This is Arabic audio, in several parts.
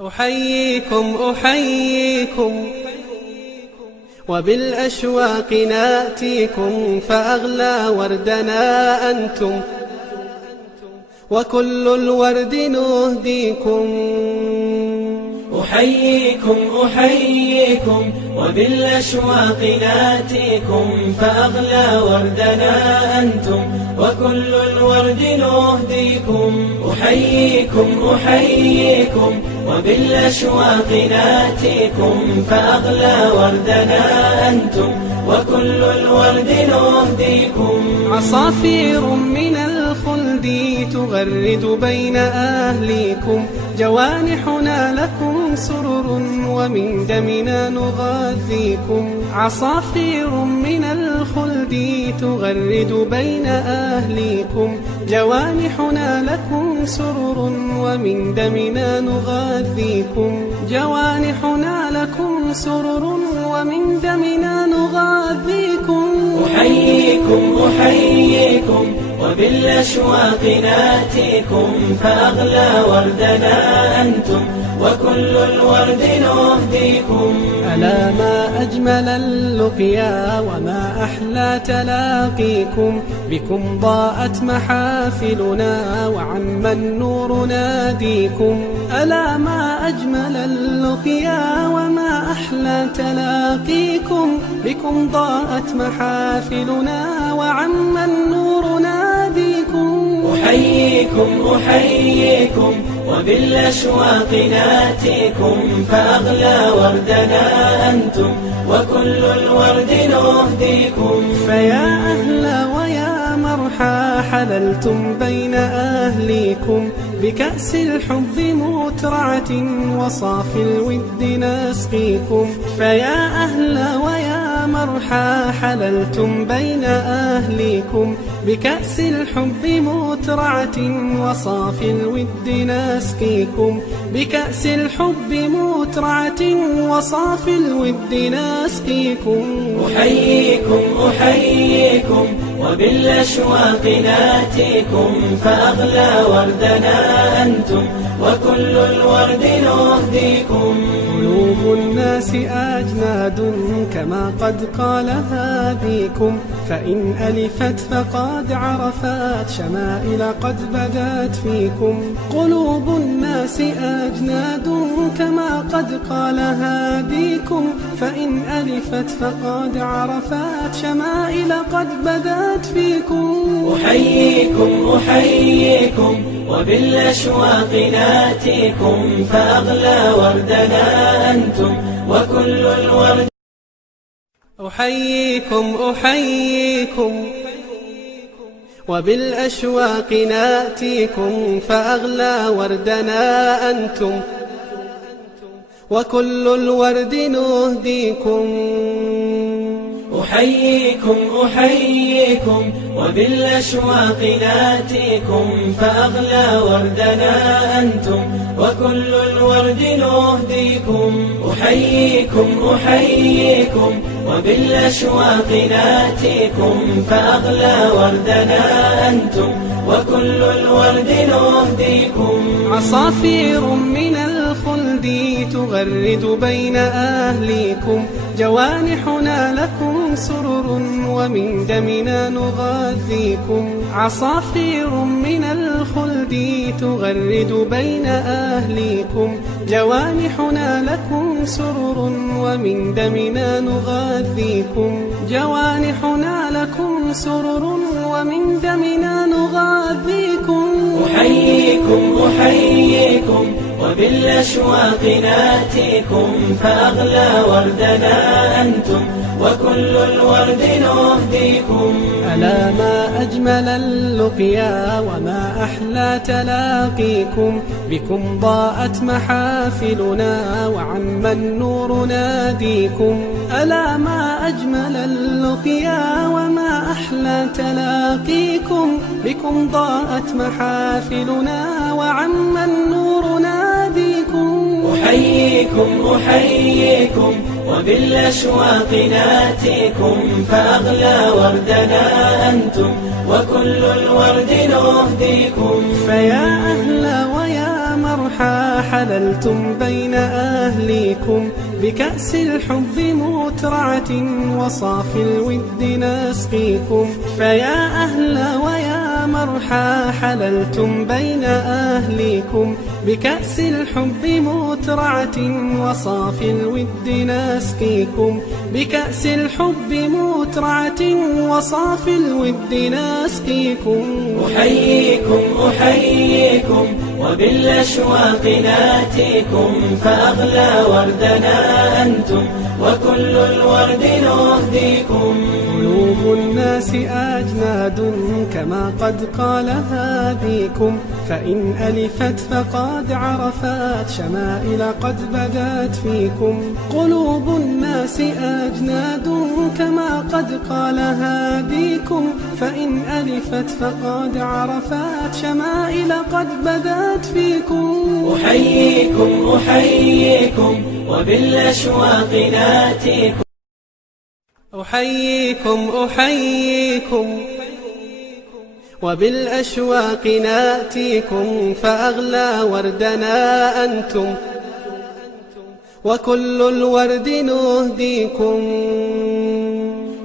أحييكم أحييكم وبالأشواق ناتيكم، فأغلى وردنا أنتم وكل الورد نهديكم. أحييكم أحييكم وبالأشواق ناتيكم، فأغلى وردنا أنتم وكل الورد نهديكم. أحييكم أحييكم وبالأشواق ناتيكم، فأغلى وردنا أنتم وكل الورد نهديكم. عصافير من الخلد تغرد بين أهليكم، جوانحنا لكم سرر ومن دمنا نغذيكم. عصافير من الخلد تغرد بين أهليكم، جوانحنا لكم سرر ومن دمنا نغذيكم. جوانحنا لكم سرر ومن دمنا نغذيكم. أحييكم أحييكم وبالأشواق ناتيكم، فأغلى وردنا أنتم وكل الورد نهديكم. ألا ما أجمل اللقيا وما أحلى تلاقيكم، بكم ضاءت محافلنا وعم النور ناديكم. ألا ما أجمل اللقيا وما أحلى تلاقيكم، بكم ضاءت محافلنا وعم النور ناديكم. أحييكم أحييكم وبالأشواق ناتيكم، فأغلى وردنا أنتم وكل الورد نهديكم. فيا أهلا ويا مرحى حللتم بين أهليكم، بكأس الحب مترعة وصافي الود نسقيكم. فيا أهلا ويا مرحى حللتم بين أهليكم، بكأس الحب مترعة وصافي الود نسقيكم. بكأس الحب مترعة وصافي الود نسقيكم. أحييكم أحييكم وبالأشواق ناتيكم، فأغلى وردنا أنتم وكل الورد نهديكم. قلوب الناس أجناد كما قد قال هاديكم، فإن ألفت فقد عرفت شمائل قد بدت فيكم. قلوب الناس أجناد كما قد قال هاديكم، فإن ألفت فقد عرفت شمائل قد بدت فيكم. أحييكم أحييكم وبالأشواق ناتيكم، فأغلى وردنا أنتم وكل الورد. أحييكم أحييكم وبالأشواق ناتيكم، فأغلى وردنا أنتم وكل الورد نهديكم. أحييكم أحييكم وبالأشواق ناتيكم، فأغلى وردنا أنتم وكل الورد نهديكم. أحييكم أحييكم وبالأشواق ناتيكم، فأغلى وردنا أنتم وكل الورد نهديكم. عصافير من الخلد تغرد بين أهليكم، جوانحنا لكم سرر ومن دمنا نغذيكم. عصافير من الخلد تغرد بين أهليكم، جوانحنا لكم سرر ومن دمنا نغذيكم. جوانحنا لكم سرر ومن دمنا نغذيكم. أحييكم أحييكم وبالأشواق ناتيكم، فأغلى وردنا أنتم وكل الورد نهديكم. ألا ما أجمل اللقيا وما أحلى تلاقيكم، بكم ضاءت محافلنا وعم النور ناديكم. ألا ما أجمل اللقيا وما أحلى تلاقيكم، بكم ضاءت محافلنا وعم النور ناديكم. أحييكم أحييكم وبالأشواق ناتيكم، فأغلى وردنا أنتم وكل الورد نهديكم. فيا أهلا ويا مرحى حللتم بين أهليكم بكأس الحب مترعة وصافي الود نسقيكم. فيا أهل ويا مرحى حللتم بين أهليكم بكأس الحب مترعة وصافي الود نسقيكم. بكأس الحب مترعة وصافي الود نسقيكم. أحييكم أحييكم وبالأشواق ناتيكم، فأغلى وردنا أنتم وكل الورد نهديكم. قلوب الناس أجناد كما قد قال هاديكم، فإن ألفت فقد عرفت شمائل قد بدت فيكم. قلوب الناس أجناد كما قد قال هاديكم، فإن ألفت فقد عرفت شمائل قد بدت فيكم. أحييكم أحييكم وبالأشواق ناتيكم. أحييكم أحييكم وبالأشواق ناتيكم، فأغلى وردنا أنتم وكل الورد نهديكم.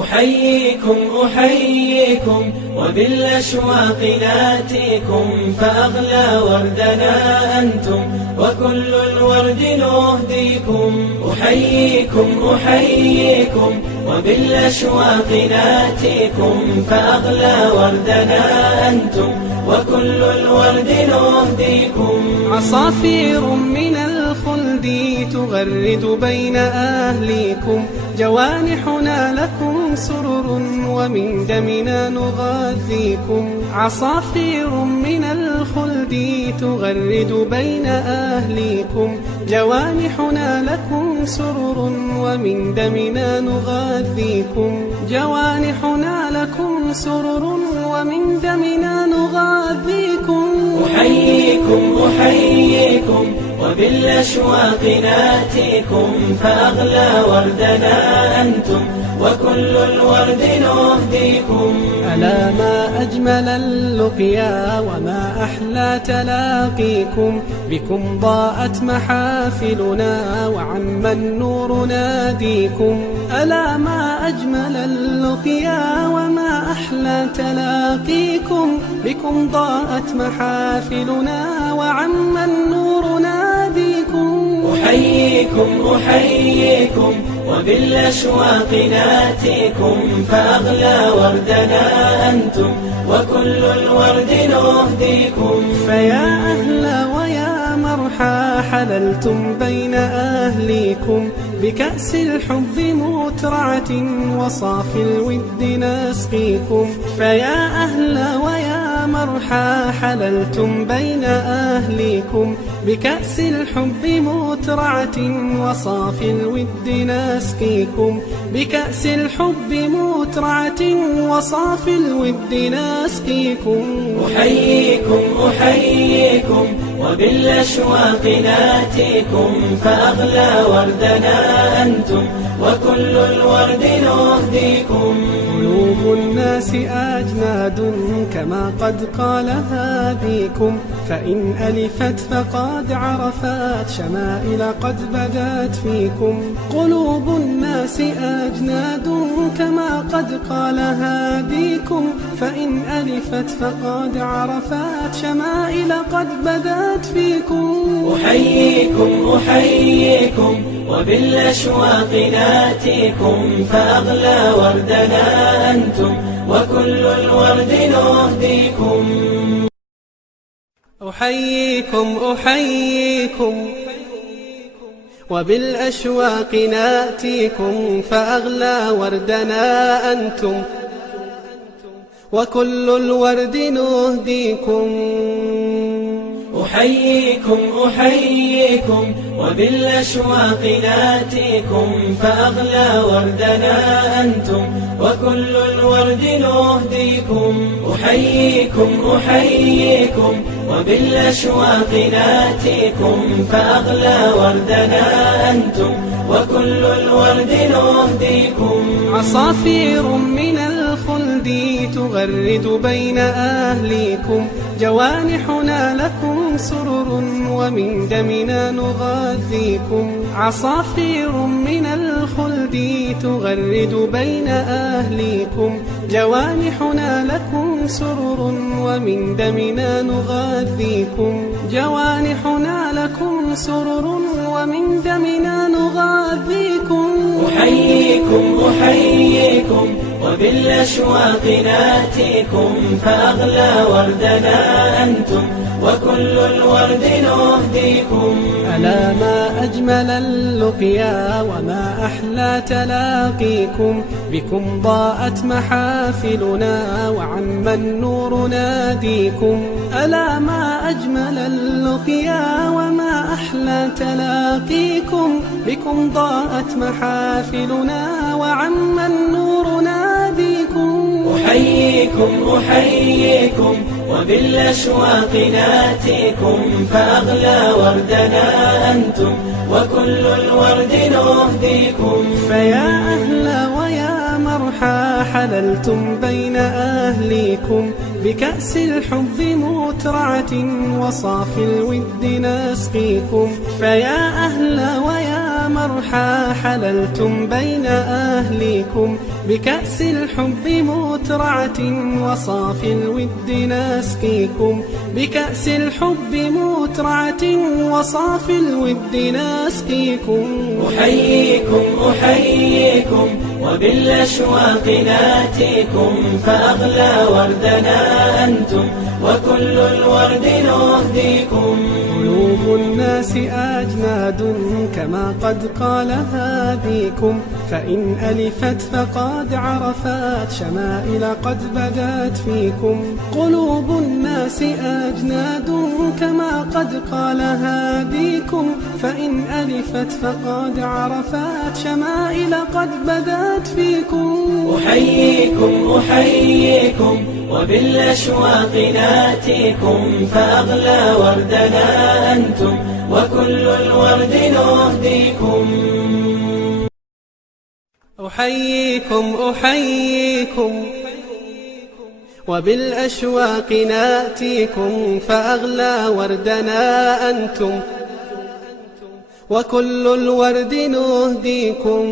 أحييكم أحييكم وبالأشواق ناتيكم، فأغلى وردنا أنتم وكل الورد نهديكم. أحييكم أحييكم وبالأشواق ناتيكم، فأغلى وردنا أنتم وكل الورد نهديكم. عصافير من الخلد تغرد بين أهليكم، جوانحنا لكم سرر ومن دمنا نغذيكم. عصافير من الخلد تغرد بين أهليكم، جوانحنا لكم سرر ومن دمنا نغذيكم. جوانحنا لكم سرر ومن دمنا نغذيكم. أحييكم أحييكم وبالأشواق ناتيكم، فأغلى وردنا أنتم وكل الورد نهديكم. ألا ما أجمل اللقيا وما أحلى تلاقيكم، بكم ضاءت محافلنا وعم النور ناديكم. ألا ما أجمل اللقيا وما أحلى تلاقيكم، بكم ضاءت محافلنا وعم النور ناديكم. أحييكم أحييكم وبالأشواق ناتيكم، فأغلى وردنا أنتم وكل الورد نهديكم. فيا أهل ويا مرحى حللتم بين أهليكم بكأس الحب مترعة وصافي الود نسقيكم. فيا أهل ويا مرحى حللتم بين أهليكم بكأس الحب مترعة وصافي الود نسقيكم. بكأس الحب مترعة وصافي الود نسقيكم. أحييكم أحييكم وبالأشواق ناتيكم، فأغلى وردنا أنتم وكل الورد نهديكم. قلوب الناس أجناد كما قد قال هاديكم، فإن ألفت فقد عرفت شمائل قد بدت فيكم. قلوب الناس أجناد كما قد قال هاديكم، فإن ألفت فقد عرفت شمائل قد بدت فيكم. أحييكم أحييكم وبالأشواق ناتيكم، فأغلى وردنا أنتم وكل الورد نهديكم. أحييكم أحييكم وبالأشواق ناتيكم، فأغلى وردنا أنتم وكل الورد نهديكم. أحييكم أحييكم وبالأشواق ناتيكم فأغلى وردنا أنتم وكل الورد نهديكم. أحييكم أحييكم وبالأشواق ناتيكم فأغلى وردنا أنتم وكل الورد نهديكم. عصافير من الخلد تغرد بين أهليكم، جوانحنا لكم سرر ومن دمنا نغذيكم. عصافير من الخلد تغرد بين أهليكم، جوانحنا لكم سرر ومن دمنا نغذيكم. جوانحنا لكم سرر ومن دمنا نغذيكم. أحييكم أحييكم وبالأشواق ناتيكم فأغلى وردنا أنتم وكل الورد نهديكم. ألا ما أجمل اللقيا وما أحلى تلاقيكم، بكم ضاءت محافلنا وعم النور ناديكم. ألا ما أجمل اللقيا وما أحلى تلاقيكم، بكم ضاءت محافلنا وعم النور ناديكم. أحييكم أحييكم وبالأشواق ناتيكم فأغلى وردنا أنتم وكل الورد نهديكم. فيا أهلا ويا مرحى حللتم بين أهليكم، بكأس الحب مترعة وصافي الود نسقيكم. فيا أهلا ويا مرحى حللتم بين أهليكم، بكأس الحب مترعة وصافي الود نسقيكم. بكأس الحب مترعة وصافي الود نسقيكم. أحييكم أحييكم وبالأشواق ناتيكم فأغلى وردنا أنتم وكل الورد نهديكم. قلوب الناس أجناد كما قد قال هاديكم، فإن ألفت فقد عرفت شمائل قد بدت فيكم. قلوب الناس أجناد كما قد قال هاديكم، فإن ألفت فقد عرفت شمائل قد بدت فيكم. أحييكم أحييكم وبالأشواق ناتيكم فأغلى وردنا أنتم وكل الورد نهديكم. أحييكم أحييكم وبالأشواق ناتيكم فأغلى وردنا أنتم وكل الورد نهديكم.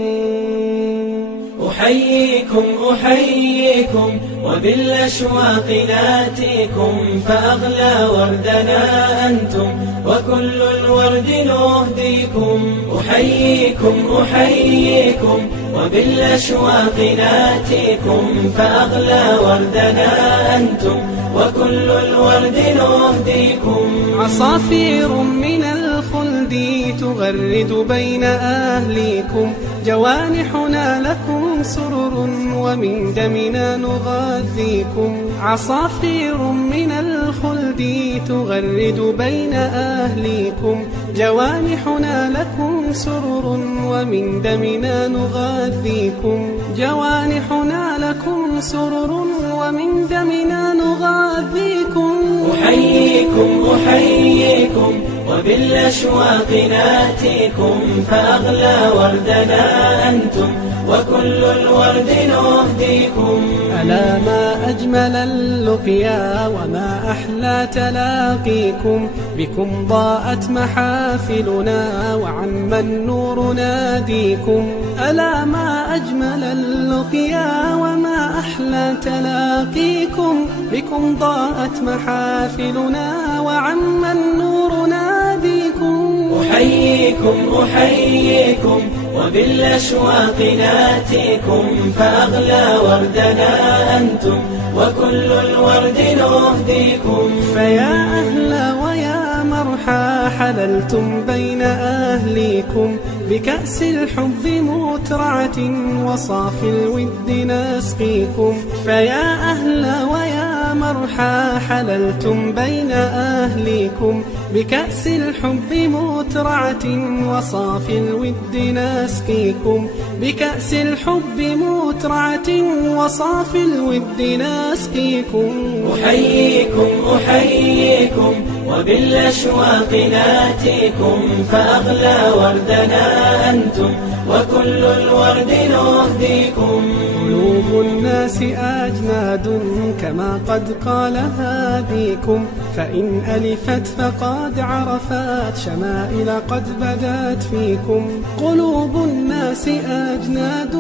أحييكم أحييكم وبالأشواق ناتيكم فأغلى وردنا أنتم وكل الورد نهديكم. أحييكم أحييكم وبالأشواق ناتيكم فأغلى وردنا أنتم وكل الورد نهديكم. عصافير من الخلد تغرد بين أهليكم، جوانحنا لكم سرر ومن دمنا نغذيكم. عصافير من الخلد تغرد بين أهليكم، جوانحنا لكم سرر ومن دمنا نغذيكم. جوانحنا لكم سرر ومن دمنا نغذيكم. أحييكم أحييكم وبالأشواق ناتيكم فأغلى وردنا أنتم وكل الورد نهديكم. ألا ما أجمل اللقيا وما أحلى تلاقيكم، بكم ضاءت محافلنا وعم النور ناديكم. ألا ما أجمل اللقيا وما أحلى تلاقيكم، بكم ضاءت محافلنا وعم النور ناديكم. أحييكم أحييكم وبالأشواق ناتيكم فأغلى وردنا أنتم وكل الورد نهديكم. فيا أهلا ويا مرحى حللتم بين أهليكم، بكأس الحب مترعة وصافي الود نسقيكم. فيا أهلا ويا ويا مرحى حللتم بين أهليكم بكأس الحب مترعة وصافي الود نسقيكم بكأس الحب مترعة وصافي الود نسقيكم أحييكم أحييكم وبالأشواق ناتيكم فأغلى وردنا أنتم وكل الورد نهديكم قلوب الناس أجناد كما قد قال هاديكم فإن ألفت فقد عرفت شمائل قد بدت فيكم قلوب الناس أجناد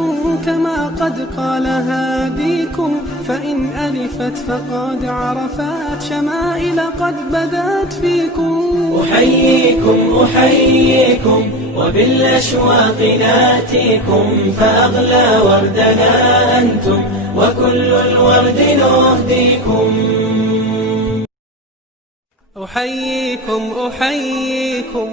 كما قد قال هاديكم فإن ألفت فقد عرفت شمائل قد بدت فيكم أحييكم أحييكم وبالأشواق ناتيكم فأغلى وردنا أنتم وكل الورد نهديكم أحييكم أحييكم